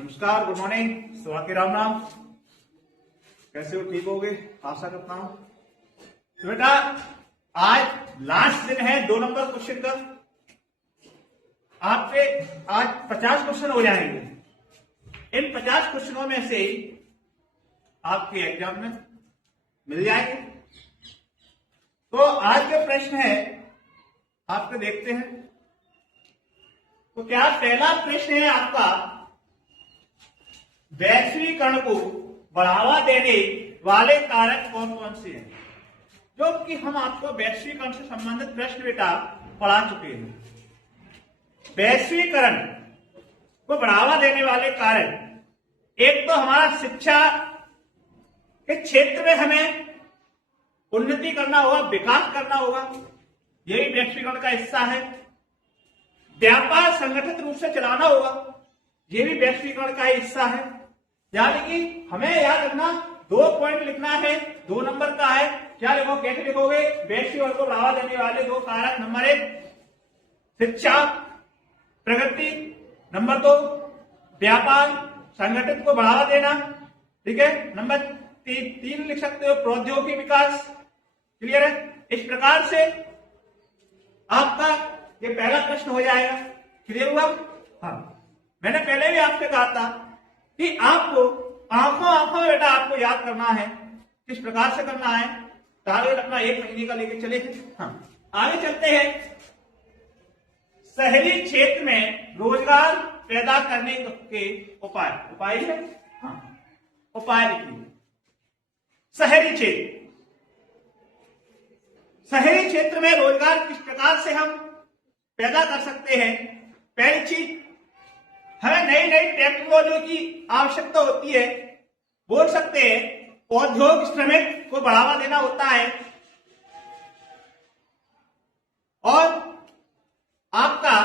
नमस्कार, good morning, सुबह के राम राम। कैसे हो? ठीक होगे आशा करता हूं। तो बेटा आज लास्ट दिन है 2 नंबर क्वेश्चन का। आपके आज 50 क्वेश्चन हो जाएंगे। इन 50 क्वेश्चनों में से आपके एग्जाम में मिल जाएंगे। तो आज के प्रश्न है आपके, देखते हैं। तो क्या पहला प्रश्न है आपका, वैश्वीकरण को बढ़ावा देने वाले कारक कौन कौन से हैं? जो कि हम आपको वैश्वीकरण से संबंधित प्रश्न बेटा पढ़ा चुके हैं। वैश्वीकरण को बढ़ावा देने वाले कारक, एक तो हमारा शिक्षा के क्षेत्र में हमें उन्नति करना होगा, विकास करना होगा, यही वैश्वीकरण का हिस्सा है। व्यापार संगठित रूप से चलाना होगा, यह भी वैश्वीकरण का हिस्सा है। यानी कि हमें याद रखना, 2 पॉइंट लिखना है, 2 नंबर का है। क्या लिखो, कैसे लिखोगे? वैश्वीकरण को बढ़ावा देने वाले 2 कारक। नंबर 1 शिक्षा प्रगति, नंबर 2 व्यापार संगठित को बढ़ावा देना, ठीक है। नंबर 3 लिख सकते हो प्रौद्योगिकी विकास। क्लियर है? इस प्रकार से आपका ये पहला प्रश्न हो जाएगा। क्लियर हुआ? हाँ, मैंने पहले भी आपसे कहा था कि आपको आंखों बेटा आपको याद करना है। किस प्रकार से करना है? टारगेट अपना 1 महीने का लेके चले। हाँ, आगे चलते हैं। शहरी क्षेत्र में रोजगार पैदा करने के उपाय है। हाँ, उपाय लिखिए। शहरी क्षेत्र में रोजगार किस प्रकार से हम पैदा कर सकते हैं? पहली चीज, हमें नई नई टेक्नोलॉजी की आवश्यकता होती है। बोल सकते हैं औद्योगिक श्रमिक को बढ़ावा देना होता है, और आपका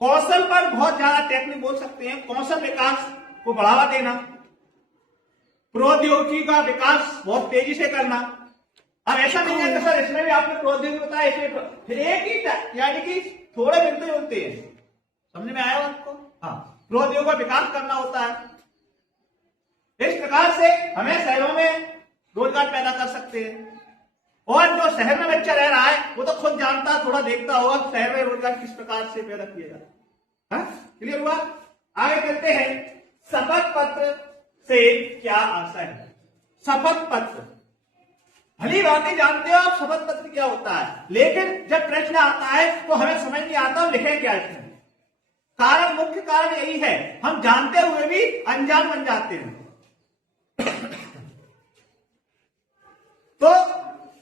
कौशल पर बहुत ज्यादा टेक्निक बोल सकते हैं, कौशल विकास को बढ़ावा देना, प्रौद्योगिकी का विकास बहुत तेजी से करना। अब ऐसा नहीं है कि सर इसमें भी आपने प्रौद्योगिकी बताया, इसमें फिर एक ही, यानी कि थोड़े मिलते जुलते हैं। समझ में आया आपको? हाँ, प्रौद्योगिकी का विकास करना होता है। इस प्रकार से हमें शहरों में रोजगार पैदा कर सकते हैं। और जो शहर में बच्चा रह रहा है वो तो खुद जानता, थोड़ा देखता होगा शहर में रोजगार किस प्रकार से पैदा किया जाता है। क्लियर हुआ? आगे चलते हैं। शपथ पत्र से क्या आशय है? शपथ पत्र भली बातें जानते हो आप शपथ पत्र क्या होता है, लेकिन जब प्रश्न आता है तो हमें समझ नहीं आता लिखे क्या इसमें। कारण, मुख्य कारण यही है, हम जानते हुए भी अनजान बन जाते हैं। तो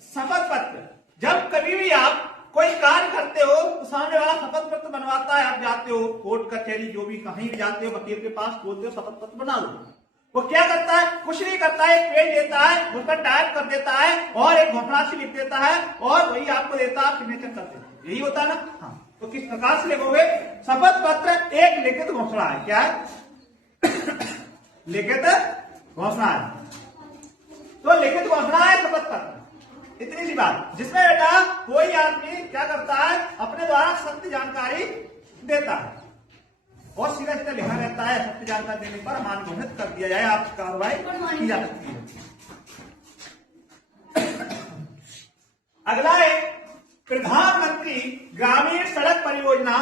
शपथ पत्र, जब कभी भी आप कोई कार्य करते हो तो सामने वाला शपथ पत्र बनवाता है। आप जाते हो कोर्ट कचहरी, जो भी कहीं भी जाते हो, वकील के पास बोलते हो शपथ पत्र बना लो। वो क्या करता है? कुछ नहीं करता है, एक पेज देता है, उसका टाइप कर देता है और एक घोषणा से लिख देता है और वही आपको देता है, आप सिग्नेचर कर देते हैं। यही होता है ना? हाँ, तो किस प्रकार से लिखोगे? शपथ पत्र एक लिखित घोषणा है। क्या है? लिखित घोषणा है। तो लिखित घोषणा है शपथ पत्र, इतनी सी बात, जिसमें बेटा कोई आदमी क्या करता है, अपने द्वारा सत्य जानकारी देता है और सीधा सीधा लिखा रहता है। सत्य जानकारी देने पर मानघोषित कर दिया जाए, आपकी कार्रवाई की जा सकती है। अगला है प्रधानमंत्री ग्रामीण सड़क परियोजना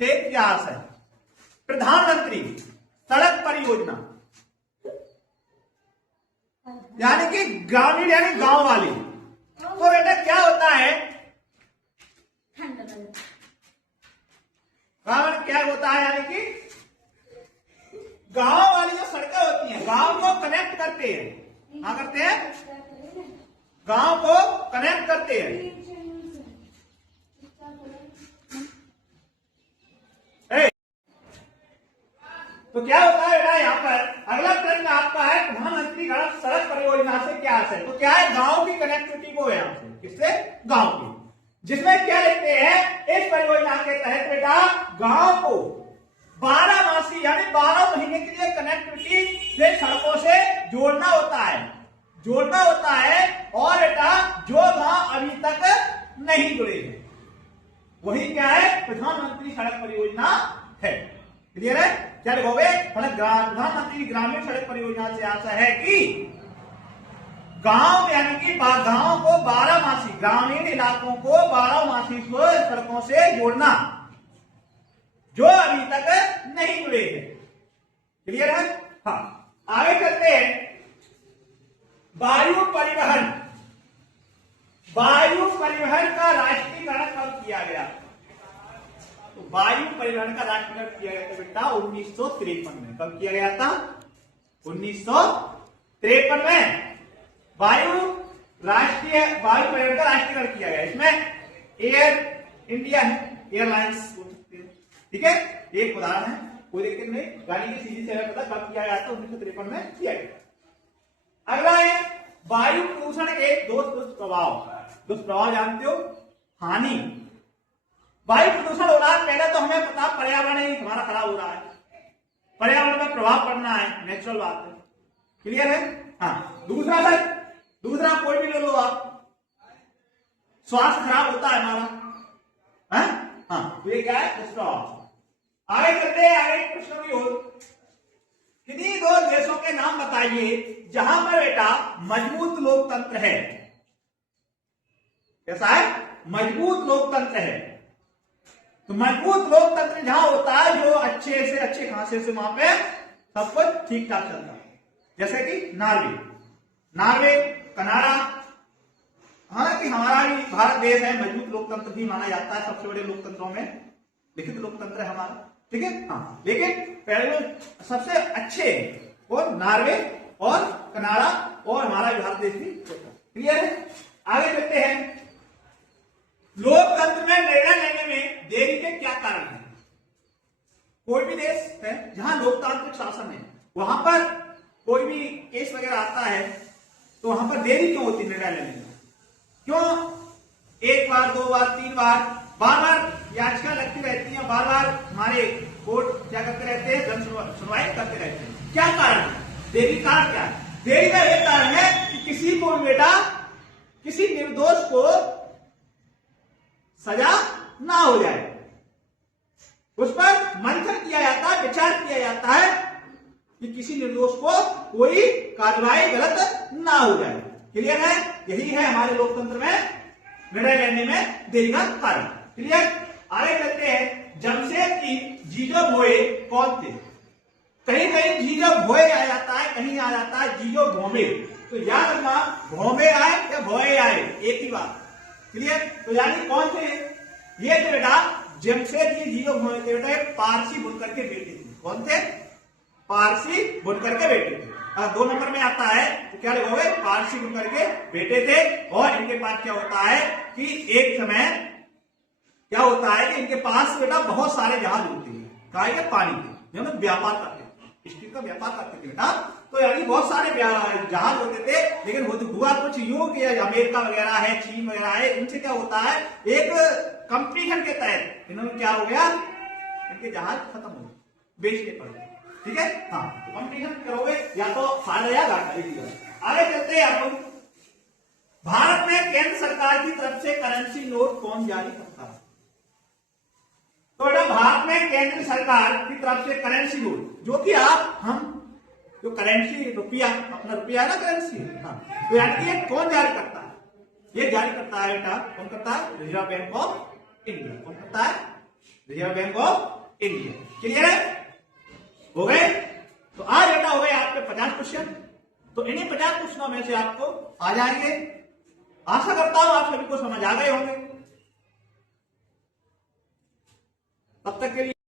से क्या आशय है? प्रधानमंत्री सड़क परियोजना यानी कि ग्रामीण यानी गांव वाली। तो बेटा क्या होता है, ग्रामीण क्या होता है, यानी कि गांव वाली जो सड़कें होती हैं, गांव को कनेक्ट करते हैं। क्या करते हैं? गांव को कनेक्ट करते हैं। तो क्या होता है बेटा, यहाँ पर अगला प्रश्न आपका है प्रधानमंत्री सड़क परियोजना से क्या आशय? तो क्या है? गांव की कनेक्टिविटी को है यहाँ से, किससे? गांव की। जिसमें क्या लिखते हैं, इस परियोजना के तहत बेटा गांव को 12 मासी यानी 12 महीने के लिए कनेक्टिविटी से सड़कों से जोड़ना होता है, और बेटा जो गांव अभी तक नहीं जुड़े हैं वही क्या है? प्रधानमंत्री सड़क परियोजना है। क्लियर है? क्या लिखोगे? प्रधानमंत्री ग्रामीण सड़क परियोजना से आशा है कि गांव यानी कि गांव को 12मासी, ग्रामीण इलाकों को 12मासी सड़कों से जोड़ना जो अभी तक नहीं जुड़े हैं। क्लियर है? हाँ, आगे चलते हैं। वायु परिवहन, वायु परिवहन का राष्ट्रीयकरण कब किया गया? तो वायु परिवहन का राष्ट्रीयकरण किया गया था बेटा 1953 में। कब किया गया था? 1953 में वायु परिवहन का राष्ट्रीयकरण किया गया। इसमें एयर इंडिया है, एयरलाइंस हो सकते हैं। ठीक है, एक उदाहरण है, कोई दिक्कत नहीं। गाड़ी की सीधी से पता कब किया गया था? 1953 में किया गया। अगला है वायु प्रदूषण एक दो दुष्प्रभाव। दुष्प्रभाव जानते हो? हानि। वायु प्रदूषण हो रहा है, पहले तो हमें पता पर्यावरण ही हमारा खराब हो रहा है, पर्यावरण में प्रभाव पड़ना है, नेचुरल बात है। क्लियर है? हाँ। दूसरा कोई भी ले लो आप, स्वास्थ्य खराब होता है हमारा, है? हाँ, तो ये क्या है? दुष्प्रभाव। आगे चलते हैं, आगे प्रश्न की ओर। किन्हीं दो देशों के नाम बताइए जहां पर बेटा मजबूत लोकतंत्र है। कैसा है? मजबूत लोकतंत्र है। तो मजबूत लोकतंत्र जहां होता है, जो अच्छे से अच्छे खांसे से वहां पे सब कुछ ठीक ठाक चलता है। जैसे कि नॉर्वे, कनाडा। हालांकि हमारा भी भारत देश है, मजबूत लोकतंत्र भी माना जाता है, सबसे बड़े लोकतंत्रों में लिखित लोकतंत्र है हमारा। ठीक है? हाँ, लेकिन पहले सबसे अच्छे वो नॉर्वे और कनाडा और हमारा भारत देश भी होता है। क्लियर है? आगे चलते हैं। लोकतंत्र में निर्णय लेने में देरी के क्या कारण है? कोई भी देश है जहां लोकतांत्रिक शासन है, वहां पर कोई भी केस वगैरह आता है तो वहां पर देरी क्यों होती है निर्णय लेने में? क्यों एक बार, दो बार, तीन बार, बार याचिका लगती रहती है, बार हमारे कोर्ट क्या करते रहते हैं? जन सुनवाई करते रहते हैं। क्या कारण है? देरी कारण क्या है? देरी का यह कारण है कि किसी को बेटा, किसी निर्दोष को सजा ना हो जाए, उस पर मंथन किया जाता है, विचार किया जाता है कि किसी निर्दोष को कोई कार्रवाई गलत ना हो जाए। क्लियर है? यही है हमारे लोकतंत्र में निर्णय लेने में देरी का कारण। क्लियर? आगे चलते हैं। जमशेदजी जीजो भोये कौन थे? कहीं कहीं जीजो भोये आ जाता है, कहीं आ जाता है जीजो भोमे। तो याद रखना, भोमे आए या भोये आए एक ही बात। क्लियर? तो यानी कौन थे ये? थे बेटा जमशेदजी जीजो भोये थे बेटा, पारसी बुनकर के बेटे थे। कौन थे? पारसी बुनकर के बेटे थे। 2 नंबर में आता है तो क्या लिखोगे? पारसी बुनकर के बेटे थे। और इनके पास क्या होता है कि एक समय क्या होता है कि इनके पास बेटा बहुत सारे जहाज होते हैं, काय के पानी के, जो व्यापार करते थे, स्टील का व्यापार करते थे बेटा। तो यानी बहुत सारे जहाज होते थे, लेकिन हुआ कुछ यूं कि अमेरिका वगैरह है, चीन वगैरह है, इनसे क्या होता है, एक कंपटीशन के तहत इन्होंने क्या हो गया, इनके जहाज खत्म हो गए, बेचने पड़े। ठीक है? हाँ, तो कंपटीशन करोगे या तो फायदा या घाटा। आगे चलते हैं आप। भारत में केंद्र सरकार की तरफ से करेंसी नोट कौन जारी करता है? तो बेटा भारत में केंद्र सरकार की तरफ से करेंसी नोट, जो कि हम जो करेंसी रुपया, अपना रुपया है ना करेंसी, हाँ, तो यानी ये कौन जारी करता है? ये जारी करता है बेटा, कौन करता है? Reserve bank of India. कौन करता है? Reserve bank of India. Clear है? हो गए? तो आज बेटा हो गए आपके 50 क्वेश्चन। तो इन्हीं 50 क्वेश्चनों में से आपको आ जाएंगे। आशा करता हूं आप सभी को समझ आ गए होंगे। तब तक के लिए